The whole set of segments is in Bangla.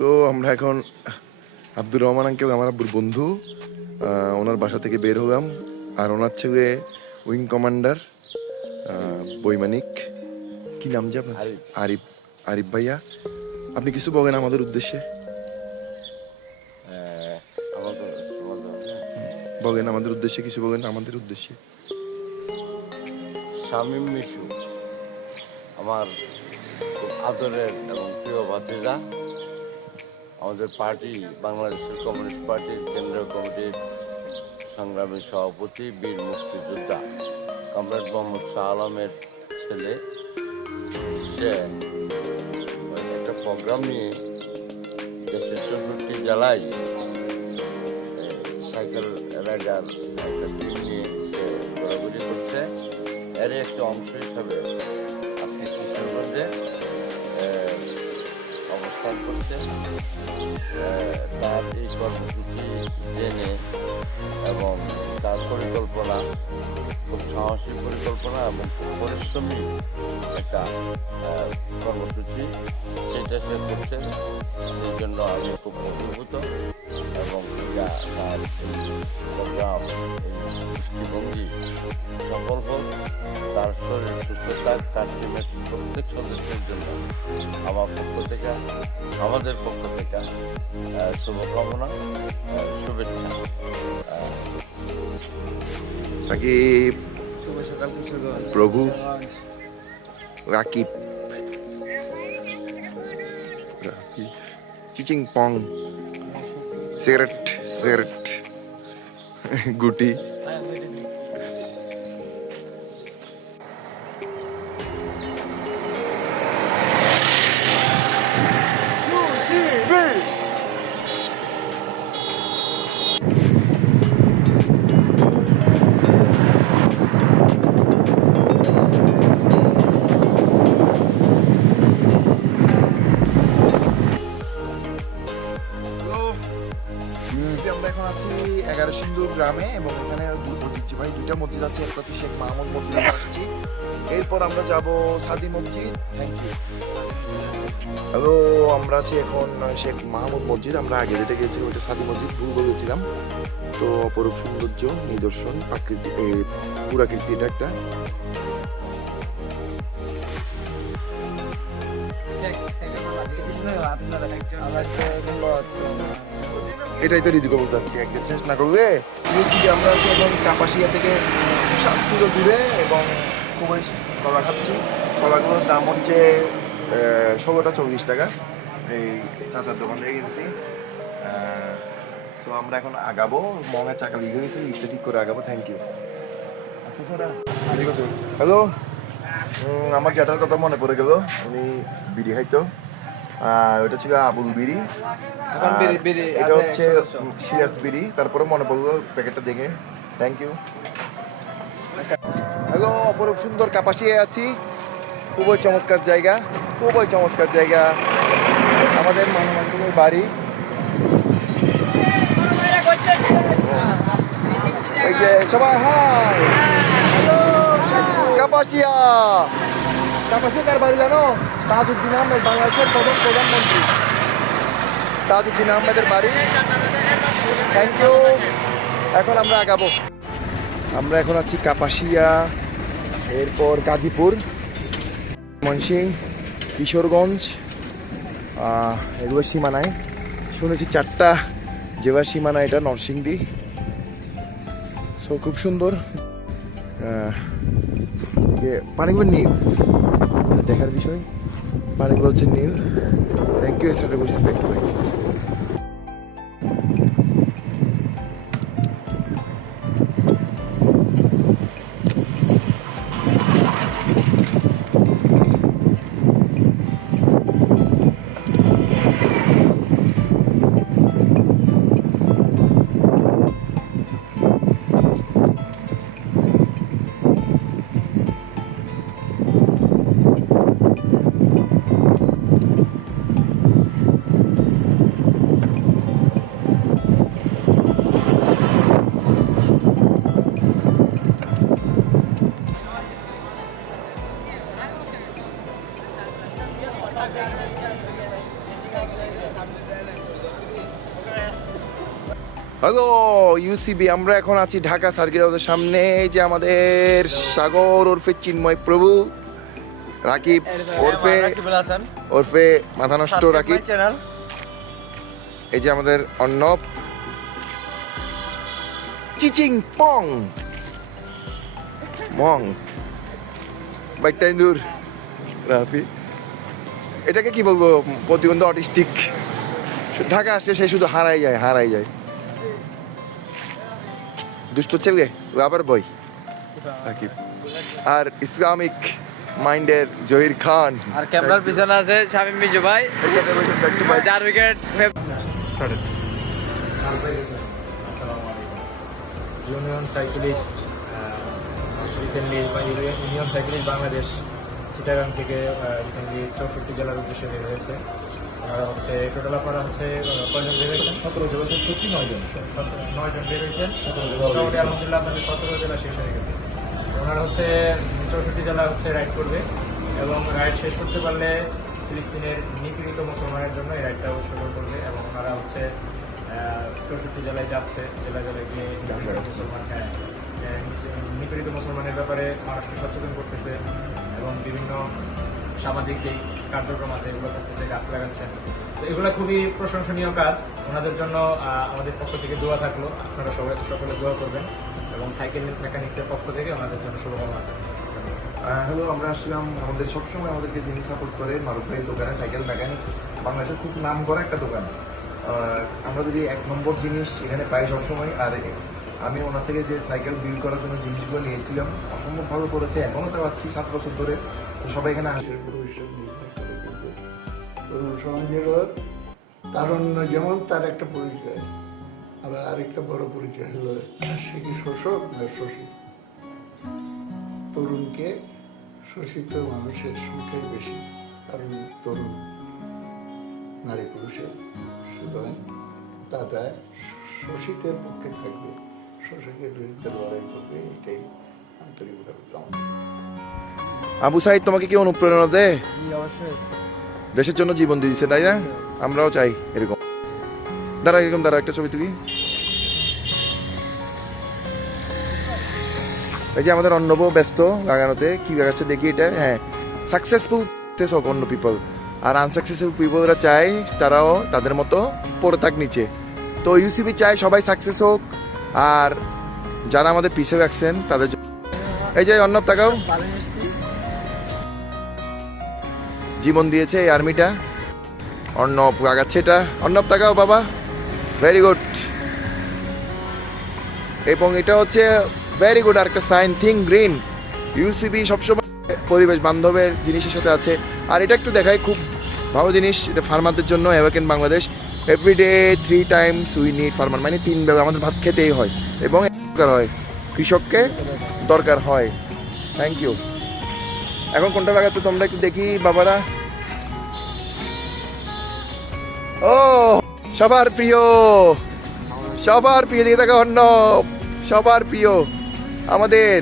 তো আমরা এখন আব্দুর রহমান আঙ্কেল আমার আব্বুর বন্ধু ওনার বাসা থেকে বের হলাম। আর ওনার ছেলে উইং কমান্ডার বৈমানিক। কি নাম যে আপনার? আরিফ। আরিফ ভাইয়া। আপনি কিছু বলেন আমাদের উদ্দেশ্যে? বলেন। আমাদের উদ্দেশ্যে কিছু বলেন আমাদের উদ্দেশ্যে। শামীম মিশু আমার খুব আদরের এবং প্রিয় ভাতিজা। আমাদের পার্টি, বাংলাদেশের কমিউনিস্ট পার্টির কেন্দ্রীয় কমিটির সংগ্রামী সভাপতি, বীর মুক্তিযোদ্ধা কমরেড মোহাম্মদ শাহ আলমের ছেলে। সে একটা প্রোগ্রাম নিয়ে দেশের চৌষট্টি জেলায় সাইকেল রাইডার একটা টিম নিয়ে ঘোরাঘুরি করছে। এরই একটা অংশ হিসাবে আজকে কিশোরগঞ্জে অবস্থান করছেন। তার এই কর্মসূচি জেনে এবং তার পরিকল্পনা, খুব সাহসী পরিকল্পনা এবং পরিশ্রমী একটা কর্মসূচি সেটা সে করছে। সেই জন্য আমি খুব অভিভূত এবং এটা তার প্রোগ্রাম দৃষ্টিভঙ্গি সফল হোক, তার শরীর সুস্থ থাক, তার টিমের প্রত্যেক সদস্যের জন্য আমার পক্ষ থেকে, আমাদের পক্ষ থেকে শুভকামনা শুভেচ্ছা। সাকিব শুভ সকাল কিশোরগঞ্জ প্রভু। কিশোরগঞ্জ। রাকিব চিচিং পং সিগারেট সিগারেট গুটি এখানে ভাই। দুইটা মসজিদ আছে, একটা হচ্ছে শেখ মাহমুদ মসজিদ আসছি এরপর আমরা যাব সাদি মসজিদ। থ্যাংক ইউ হ্যালো আমরা আছি এখন শেখ মাহমুদ মসজিদ। আমরা আগে যেটা গেছি ওইটা সাদি মসজিদ, ভুল বলেছিলাম। তো অপরূপ সৌন্দর্য, নিদর্শন প্রাকৃতিক পুরাকৃতি এটা একটা এটাই তো রিদিকে বলতে চাচ্ছি একদিন শেষ না করবে ইউসিডি আমরা এখন কাপাসিয়া থেকে সাত কিলো দূরে এবং খুবই কলা খাচ্ছি। কলাগুলোর দাম হচ্ছে ষোলোটা চল্লিশ টাকা। এই চাচার দোকান থেকে কিনছি। তো আমরা এখন আগাবো। মঙে চাকা লিখে গেছি লিস্টটা ঠিক করে আগাবো। থ্যাংক ইউ হ্যালো আমার জ্যাঠার কথা মনে পড়ে গেল। উনি বিড়ি খাইতো। ওটা ছিল আবুল বিড়ি এটা হচ্ছে সিরাজ বিড়ি তারপরে মনে পড়ল প্যাকেটটা দেখে। থ্যাংক ইউ হ্যালো অপরূপ সুন্দর কাপাসিয়ে আছি। খুবই চমৎকার জায়গা খুবই চমৎকার জায়গা। আমাদের মানবান্ধবের বাড়ি। এই যে সবাই হাই কাপাসিয়া। কাপাসিয়া কার বাড়ি জানো? তাজউদ্দিন আহমেদ, বাংলাদেশের প্রথম প্রধানমন্ত্রী। তাজউদ্দিন আহমেদের বাড়ি। থ্যাংক ইউ এখন আমরা আগাবো। আমরা এখন আছি কাপাসিয়া, এরপর গাজীপুর ময়মনসিং কিশোরগঞ্জ এগুলো সীমানায়। শুনেছি চারটা জেলার সীমানা এটা, নরসিংদী। সো খুব সুন্দর। পানিগুলো নীল। দেখার বিষয়। পানিগুলো হচ্ছে নীল। থ্যাংক ইউ স্টার্টে বসে ব্যাক টু হ্যালো ইউসিবি আমরা এখন আছি ঢাকা সার্কিট হাউসের সামনে। এই যে আমাদের সাগর ওরফে চিন্ময় প্রভু রাকিব ওরফে ওরফে মাথা নষ্ট রাকিব। এই যে আমাদের অর্ণব। চিচিং পং মং বাইকটা দূর। রাফি। এটাকে কি বলব প্রতিবন্ধ অটিস্টিক ঢাকা আসলে সে শুধু হারাই যায় হারাই যায়। দুষ্ট ছেলে ও আবার বই। সাকিব। আর ইসলামিক মাইন্ডের জহির খান। আর ক্যামেরার পিছনে আছে শামিম বিজু ভাই। চার উইকেট ইউনিয়ন সাইকেলিস্ট রিসেন্টলি বা ইউনিয়ন সাইকেলিস্ট বাংলাদেশ চিটাগাং থেকে রিসেন্টলি চৌষট্টি জেলার উদ্দেশ্যে বের হয়েছে। ওনারা হচ্ছে টোটাল আপনারা হচ্ছে আহ, কয়জন বের হয়েছেন? সতেরো জন সত্যি নয় জন নয় জন বের হয়েছেন। মোটামুটি আলহামদুলিল্লাহ আপনাদের সতেরো জেলা শেষ হয়ে গেছে। ওনারা হচ্ছে চৌষট্টি জেলা হচ্ছে রাইড করবে এবং রাইড শেষ করতে পারলে ফিলিস্তিনের নিপীড়িত মুসলমানের জন্য এই রাইডটা উৎসর্গ করবে এবং ওনারা হচ্ছে চৌষট্টি জেলায় যাচ্ছে। জেলা জেলায় গিয়ে মুসলমান হ্যাঁ নিপীড়িত মুসলমানের ব্যাপারে মানুষকে সচেতন করতেছে এবং বিভিন্ন সামাজিক যেই কার্যক্রম আছে, এগুলো করতেছে, গাছ লাগাচ্ছেন। তো এগুলো খুবই প্রশংসনীয় কাজ। ওনাদের জন্য আমাদের পক্ষ থেকে দোয়া থাকল। আপনারা সবাই সকলে দোয়া করবেন এবং সাইকেল মেকানিক্সের পক্ষ থেকে ওনাদের জন্য শুভকামনা থাকল। হ্যালো আমরা আসলাম। আমাদের সবসময় আমাদেরকে যিনি সাপোর্ট করে, মারুফ ভাইয়ের দোকানে, সাইকেল মেকানিক্স, বাংলাদেশের খুব নাম করা একটা দোকান। আমরা যদি এক নম্বর জিনিস এখানে পাই সবসময়, আর আমি ওনার থেকে যে সাইকেল বিল করার জন্য জিনিসগুলো নিয়েছিলাম, অসম্ভব ভালো করেছে। এখনও চালাচ্ছি সাত বছর ধরে। সবাই এখানে আসে। ভবিষ্যৎ নির্ভর করে কিন্তু তরুণ সমাজেরও তারুণ্য যেমন তার একটা পরিচয়, আবার আরেকটা বড় পরিচয় হলো সে কি শোষক না শোষিত তরুণকে শোষিত মানুষের সংখ্যাই বেশি, কারণ তরুণ নারী পুরুষের, সুতরাং তারা শোষিতের পক্ষে থাকবে, শোষকের বিরুদ্ধে লড়াই করবে, এটাই আন্তরিকভাবে কামনা। আবু সাইদ তোমাকে কি অনুপ্রেরণা দেয়? দেশের জন্য জীবন দিয়ে দিচ্ছে তাই না? আমরাও চাই এরকম। দাঁড়া এরকম দাঁড়া একটা ছবি তুলি। এই যে আমাদের অন্নব ব্যস্ত লাগানোতে কি লাগাচ্ছে দেখি এটা। হ্যাঁ সাকসেসফুল হোক অন্য পিপল আর আনসাকসেসফুল পিপলরা চায় তারাও তাদের মতো পড়ে থাক নিচে। তো ইউসিবি চায় সবাই সাকসেস হোক। আর যারা আমাদের পিছিয়ে রাখছেন তাদের জন্য এই যে অন্নব তাকাও। জীবন দিয়েছে এই আর্মিটা। অর্ণব আগাচ্ছে এটা। অর্ণব, তাকাও বাবা। ভেরি গুড এবং এটা হচ্ছে ভেরি গুড আর একটা সাইন থিং গ্রিন ইউসিবি সবসময় পরিবেশ বান্ধবের জিনিসের সাথে আছে। আর এটা একটু দেখায় খুব ভালো জিনিস। এটা ফার্মারদের জন্য awaken Bangladesh everyday three times we need farmer মানে তিন বেলা আমাদের ভাত খেতেই হয়। এবং দরকার হয়। কৃষককে দরকার হয়। থ্যাংক ইউ এখন কোনটা লাগাচ্ছ তোমরা একটু দেখি বাবারা। ও, সবার প্রিয় সবার প্রিয় দিকে দেখা অর্ণব সবার প্রিয়, আমাদের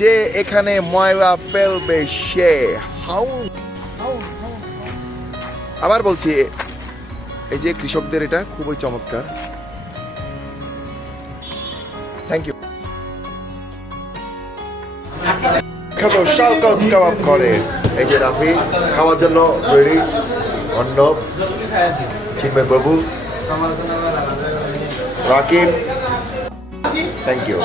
যে এখানে ময়লা ফেলবে সে, হাউ আবার বলছি, এই যে কৃষকদের এটা খুবই চমৎকার। থ্যাংক ইউ খাব শালকত কাবাব করে। এই যে রাফি, খাওয়ার জন্য রেডি অর্ণব চিন্ময় প্রভু রাকিব থ্যাংক ইউ